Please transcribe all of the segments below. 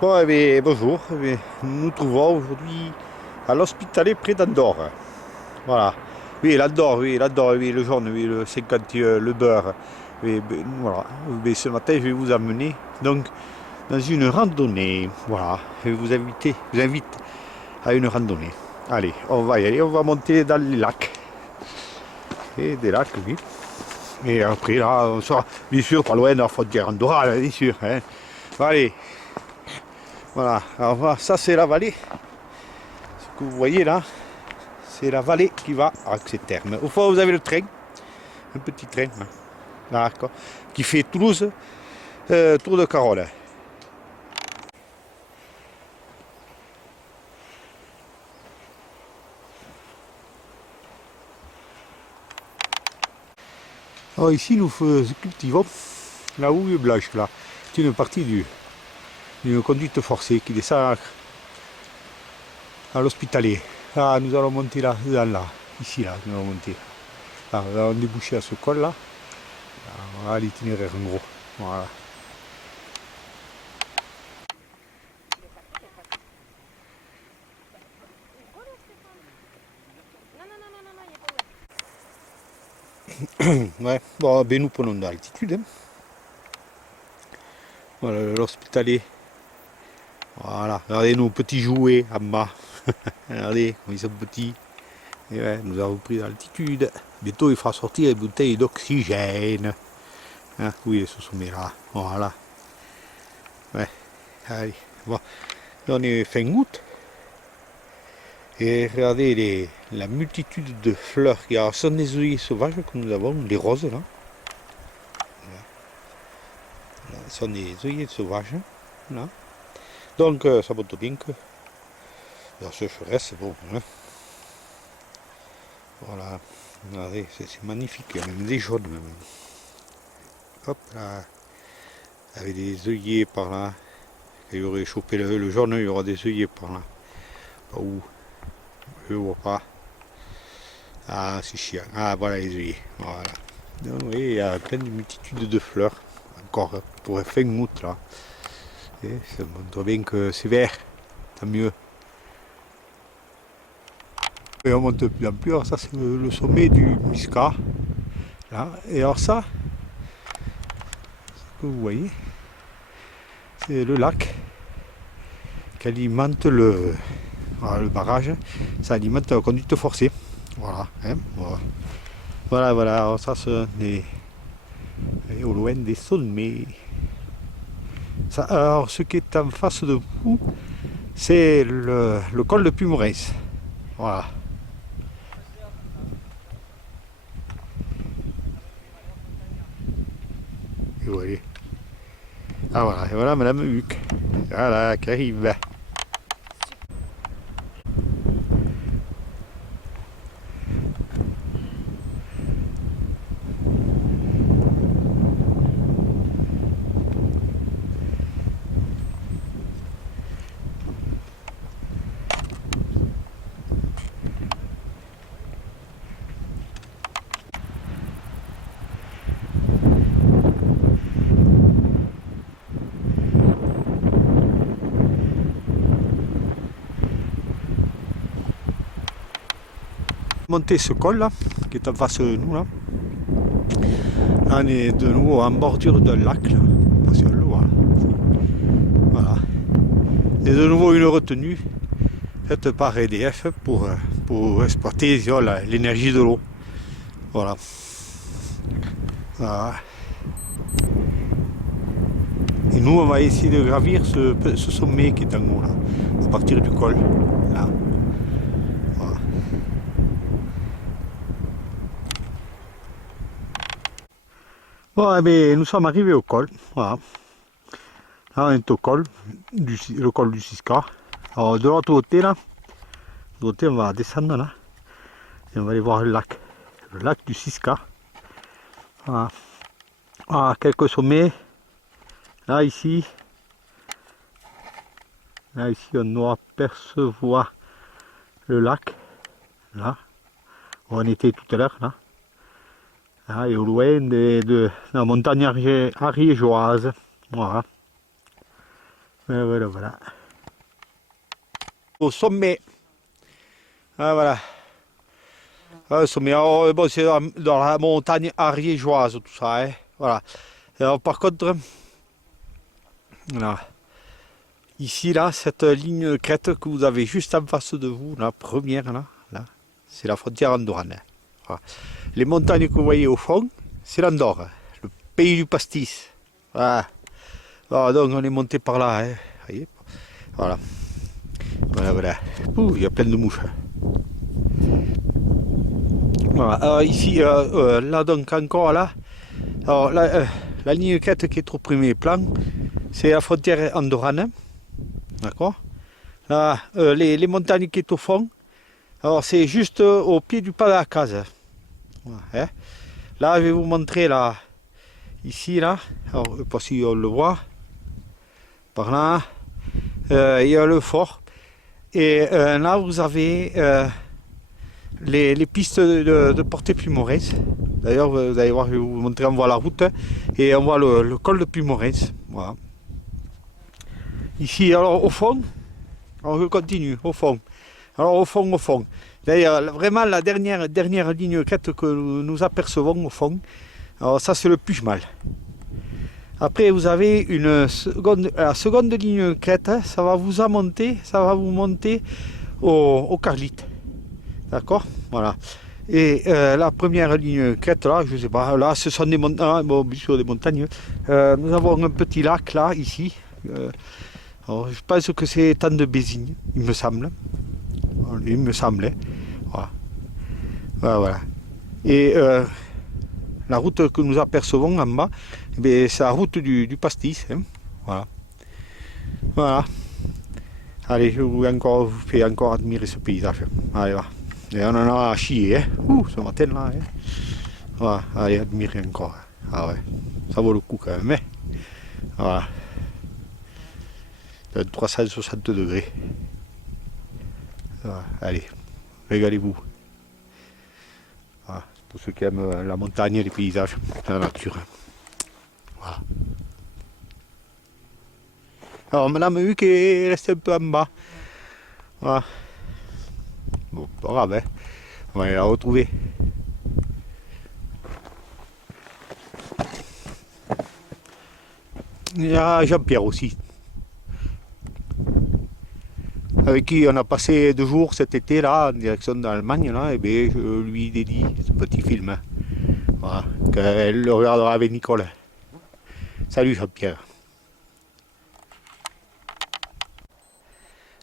Bon, eh bien, bonjour. Eh bien, nous nous trouvons aujourd'hui à l'Hospitalet près d'Andorre. Voilà. Oui, l'Andorre, oui, l'Andorre, oui, le jaune, oui, le 50, le beurre. Oui, ben, voilà. Mais ce matin, je vais vous amener donc dans une randonnée. Voilà. Je vais vous invite à une randonnée. Allez, on va y aller, on va monter dans les lacs. Et des lacs, oui. Et après, là, on sera bien sûr pas loin de la frontière andorrane, bien sûr. Hein. Allez, voilà. Alors, ça, c'est la vallée. Ce que vous voyez là, c'est la vallée qui va à ses termes. Au fond, vous avez le train, un petit train, là, qui fait Toulouse, Tour de Carole. Alors ici, nous cultivons la houille blanche, là. C'est une partie d'une conduite forcée qui descend à l'Hospitalet. Là, nous allons monter là, ici, là, nous allons monter. Là, nous allons déboucher à ce col là. Voilà l'itinéraire en gros. Voilà. Ouais, bon, ben nous prenons de l'altitude. Hein. Voilà, l'Hospitalet. Voilà, regardez nos petits jouets en bas. Regardez, comme ils sont petits. Et ouais, nous avons pris d'altitude. Bientôt, il fera sortir les bouteilles d'oxygène. Hein, oui, ce sommet là. Voilà. Ouais, allez. Bon, là, on est fin août. Et regardez la multitude de fleurs. Ce sont des œillets sauvages que nous avons, les roses là. Voilà, ce sont des œillets sauvages. Là. Donc, ça montre bien que la sécheresse, c'est bon. Hein. Voilà. Regardez, c'est magnifique. Il y a même des jaunes même. Hop là. Avec des œillets par là. Il y aurait chopé le jaune, il y aura des œillets par là. Pas où. Je ne vois pas. Ah, c'est chiant. Ah, voilà les œillets. Voilà. Donc, oui, il y a plein de multitudes de fleurs. Encore pour fin août là. Et ça montre bien que c'est vert. Tant mieux. Et on monte de plus en plus. Alors ça, c'est le sommet du Misca. Là. Et alors ça, ce que vous voyez, c'est le lac qui alimente le barrage. Ça alimente la conduite forcée. Voilà. Hein, voilà. Voilà, voilà. Alors ça, c'est au loin des sommets. Ça, alors, ce qui est en face de vous, c'est le col de Pumorens. Voilà. Et voilà. Ah voilà, et voilà Madame Huc. Voilà, qui arrive. Monter ce col là, qui est en face de nous là. On est de nouveau en bordure d'un lac là. Attention, le voit là. Voilà. Et de nouveau une retenue faite par EDF pour exploiter l'énergie de l'eau. Voilà. Voilà. Et nous on va essayer de gravir ce sommet qui est en haut là, à partir du col. Là. Voilà. Bon, eh bien, nous sommes arrivés au col. Voilà. Là, on est au col, le col du Sisca. Alors, de l'autre côté, là, de l'autre côté, on va descendre là. Et on va aller voir le lac du Sisca. Voilà. Voilà, quelques sommets. Là, ici, on doit apercevoir le lac. Là, où on était tout à l'heure, là. Là, et au loin de la montagne ariégeoise. Voilà. Voilà, voilà. Au sommet. Ah, voilà. Ah, au sommet. Alors, bon, c'est dans la montagne ariégeoise, tout ça. Hein. Voilà. Alors, par contre, voilà. Ici, là, cette ligne crête que vous avez juste en face de vous, la première, là, c'est la frontière andorrane. Voilà. Les montagnes que vous voyez au fond, c'est l'Andorre, le pays du pastis. Voilà. Voilà, donc on est monté par là. Hein. Voyez, voilà. Voilà, voilà. Ouh, il y a plein de mouches. Voilà. Alors ici, là donc encore là. Alors la ligne crête qui est au premier plan, c'est la frontière andorrane. D'accord. Là, les montagnes qui sont au fond, alors c'est juste au pied du pas de la case. Voilà, hein. Là, je vais vous montrer là, ici là, alors, je ne sais pas si on le voit, par là, il y a le fort. Et là, vous avez les pistes de Portet-Puymorens. D'ailleurs, vous allez voir, je vais vous montrer, on voit la route et on voit le col de Puymorens. Voilà. Ici, alors au fond, alors je continue, au fond. Alors au fond. D'ailleurs, vraiment la dernière ligne crête que nous apercevons au fond, alors ça c'est le Puigmal. Après vous avez la seconde ligne crête, ça va vous monter au Carlite. D'accord. Voilà. Et la première ligne crête là, je sais pas, là ce sont des montagnes, bon, bien sûr des montagnes. Nous avons un petit lac là, ici. Alors, je pense que c'est Étang de Bézigne, il me semble. Il me semblait. Voilà. Voilà. Et la route que nous apercevons en bas, c'est la route du pastis. Hein. Voilà. Voilà. Allez, je vous fais encore admirer ce paysage. Allez, va. Et on en a à chier, hein. Ce matin là. Hein. Voilà. Allez, admirer encore. Ah ouais. Ça vaut le coup quand même. Hein. Voilà. 360 degrés. Voilà. Allez, régalez-vous. Voilà. Pour ceux qui aiment la montagne, les paysages, la nature. Voilà. Alors madame Huck est restée un peu en bas. Voilà. Bon, pas grave, hein. On va aller la retrouver. Il y a Jean-Pierre aussi, avec qui on a passé 2 jours cet été là en direction d'Allemagne là, et bien je lui dédie ce petit film. Hein. Voilà, qu'elle le regardera avec Nicole. Salut Jean-Pierre.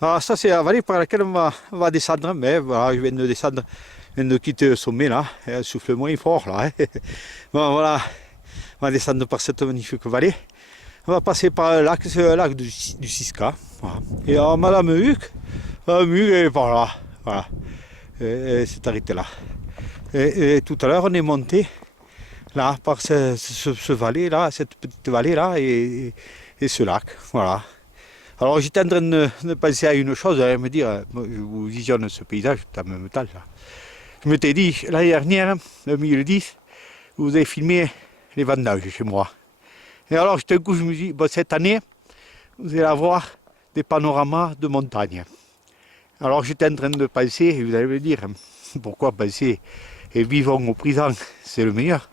Alors ça c'est la vallée par laquelle on va descendre, mais voilà, je viens de descendre, je viens de quitter le sommet là, et elle souffle moins fort là. Hein. Bon voilà, on va descendre par cette magnifique vallée. On va passer par le lac, c'est le lac du Siska. Voilà. Et alors madame Huck, est par là, voilà. Et s'est arrêtée là. Et tout à l'heure on est monté là par ce vallée là, cette petite vallée là et ce lac, voilà. Alors j'étais en train de penser à une chose, me dire, je vous visionne ce paysage en même temps là. Je m'étais dit, l'année dernière, 2010, vous avez filmé les vendanges chez moi. Et alors tout d'un coup je me dis, bon, cette année, vous allez avoir des panoramas de montagne. Alors j'étais en train de penser, et vous allez me dire, pourquoi penser, et vivons au présent, c'est le meilleur.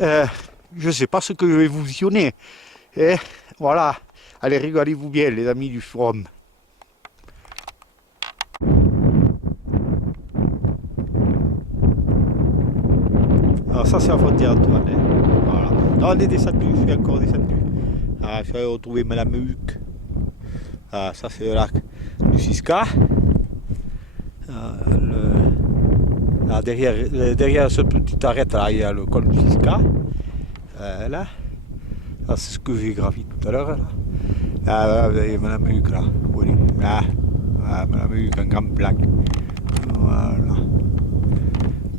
Je ne sais pas ce que je vais vous visionner. Et voilà, allez régalez-vous bien les amis du forum. Alors ça c'est la frontière Antoine. Hein. Voilà. Non, on est descendu, je suis encore descendu. Ah, je vais retrouver Madame Huck. Ah, ça c'est le lac du Siska. Derrière ce petit arête là, il y a le col du Siska. Là. Ça c'est ce que j'ai gravi tout à l'heure. Ah, là, vous avez Madame Huck là. Oui. Là. Ah, Madame Huck, un grand black. Voilà.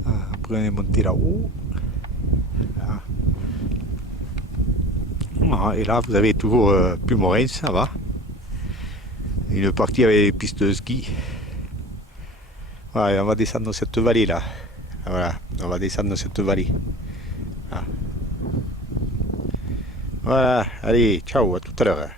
Ah, après on est monté là-haut. Voilà. Et là vous avez toujours Puymorens, ça va. Une partie avec les pistes de ski. Voilà, on va descendre cette vallée là. Voilà, on va descendre cette vallée. Voilà, allez, ciao, à tout à l'heure.